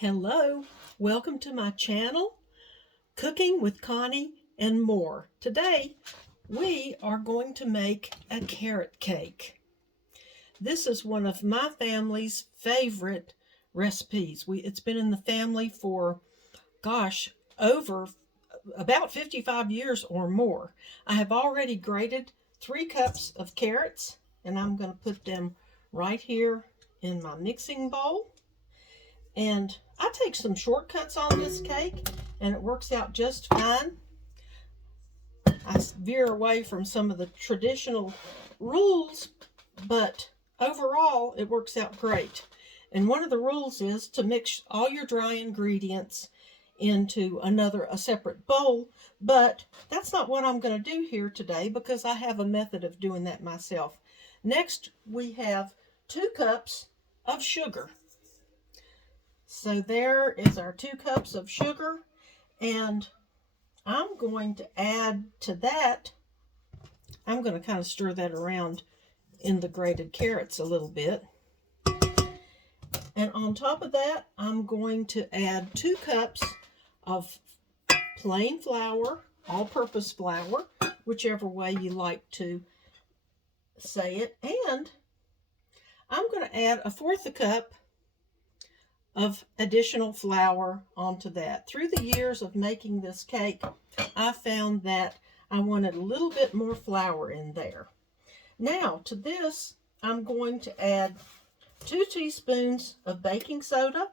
Hello, welcome to my channel, Cooking with Connie and More. Today, we are going to make a carrot cake. This is one of my family's favorite recipes. It's been in the family for, over about 55 years or more. I have already grated 3 cups of carrots, and I'm going to put them right here in my mixing bowl. And I take some shortcuts on this cake, and it works out just fine. I veer away from some of the traditional rules, but overall, it works out great. And one of the rules is to mix all your dry ingredients into a separate bowl, but that's not what I'm going to do here today because I have a method of doing that myself. Next, we have 2 cups of sugar. So there is our 2 cups of sugar, and I'm going to add to that, I'm going to kind of stir that around in the grated carrots a little bit. And on top of that, I'm going to add 2 cups of plain flour, all-purpose flour, whichever way you like to say it. And I'm going to add 1/4 cup of additional flour onto that. Through the years of making this cake, I found that I wanted a little bit more flour in there. Now to this, I'm going to add 2 teaspoons of baking soda,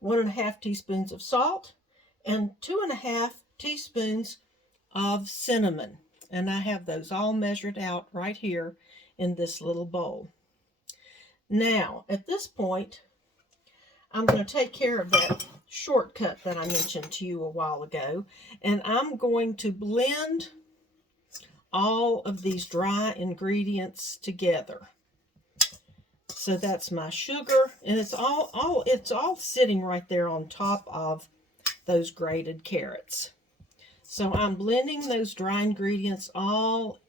1½ teaspoons of salt, and 2½ teaspoons of cinnamon. And I have those all measured out right here in this little bowl. Now, at this point, I'm going to take care of that shortcut that I mentioned to you a while ago, and I'm going to blend all of these dry ingredients together. So that's my sugar, and it's all sitting right there on top of those grated carrots. So I'm blending those dry ingredients all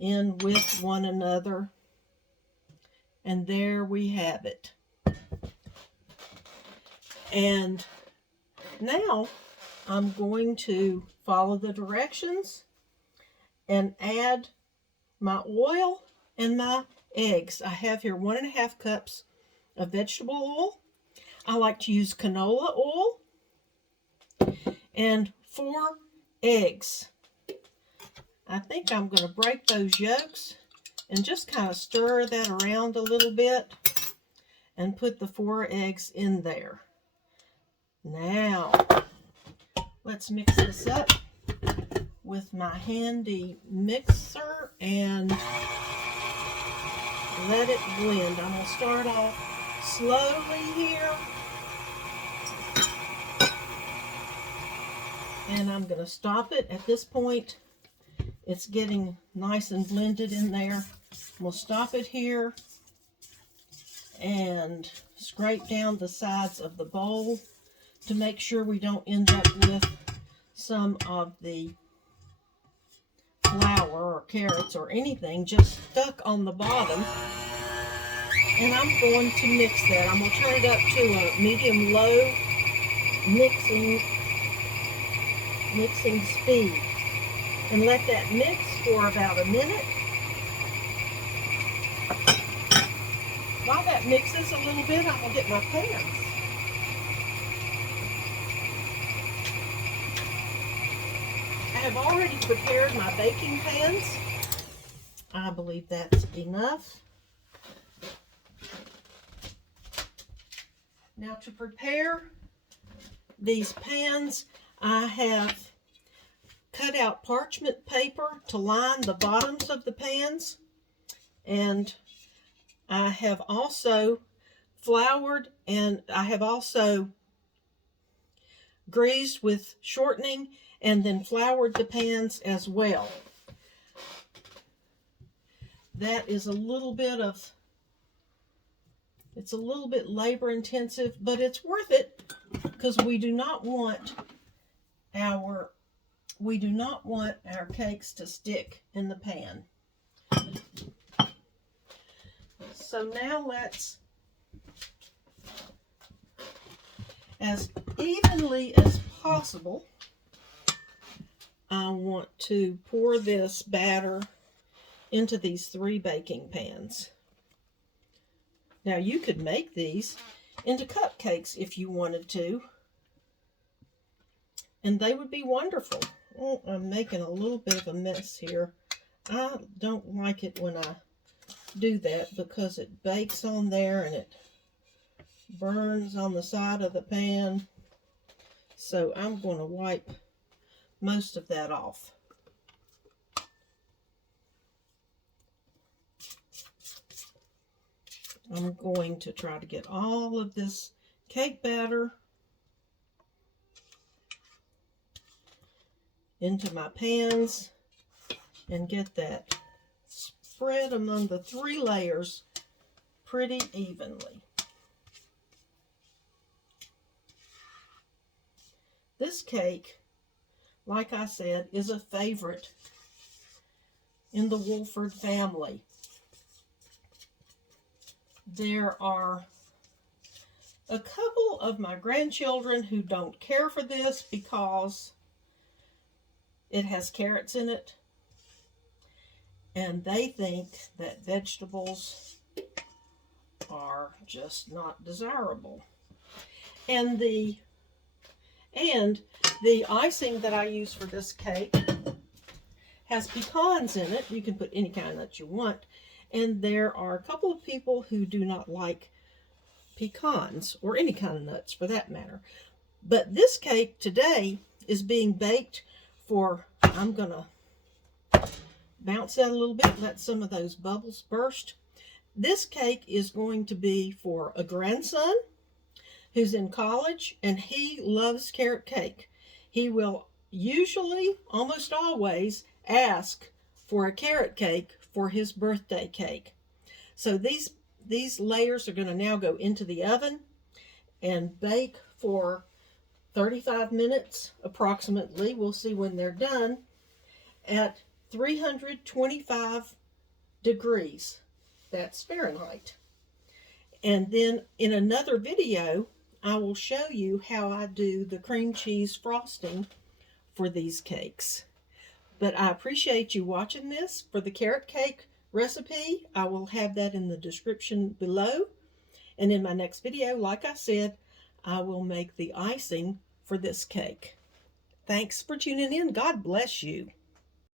in with one another, and there we have it. And now I'm going to follow the directions and add my oil and my eggs. I have here 1½ cups of vegetable oil. I like to use canola oil, and 4 eggs. I think I'm going to break those yolks and just kind of stir that around a little bit and put the 4 eggs in there. Now, let's mix this up with my handy mixer and let it blend. I'm going to start off slowly here, and I'm going to stop it at this point. It's getting nice and blended in there. We'll stop it here and scrape down the sides of the bowl to make sure we don't end up with some of the flour or carrots or anything just stuck on the bottom. And I'm going to mix that. I'm going to turn it up to a medium-low mixing speed and let that mix for about a minute. While that mixes a little bit, I'm going to get my pans. I have already prepared my baking pans. I believe that's enough. Now to prepare these pans, I have cut out parchment paper to line the bottoms of the pans, and I have also floured, and I have also greased with shortening and then floured the pans as well. That is it's a little bit labor intensive, but it's worth it because we do not want our cakes to stick in the pan. So now let's as evenly as possible, I want to pour this batter into these 3 baking pans. Now you could make these into cupcakes if you wanted to, and they would be wonderful. Oh, I'm making a little bit of a mess here. I don't like it when I do that because it bakes on there and it burns on the side of the pan. So I'm going to wipe most of that off. I'm going to try to get all of this cake batter into my pans and get that spread among the 3 layers pretty evenly. This cake, like I said, is a favorite in the Wolford family. There are a couple of my grandchildren who don't care for this because it has carrots in it, and they think that vegetables are just not desirable. And the icing that I use for this cake has pecans in it. You can put any kind of nuts you want. And there are a couple of people who do not like pecans, or any kind of nuts for that matter. But this cake today is being baked for, I'm going to bounce that a little bit, let some of those bubbles burst. This cake is going to be for a grandson who's in college, and he loves carrot cake. He will usually, almost always, ask for a carrot cake for his birthday cake. So these layers are going to now go into the oven and bake for 35 minutes approximately. We'll see when they're done at 325 degrees. That's Fahrenheit. And then in another video, I will show you how I do the cream cheese frosting for these cakes. But I appreciate you watching this for the carrot cake recipe. I will have that in the description below. And in my next video, like I said, I will make the icing for this cake. Thanks for tuning in. God bless you.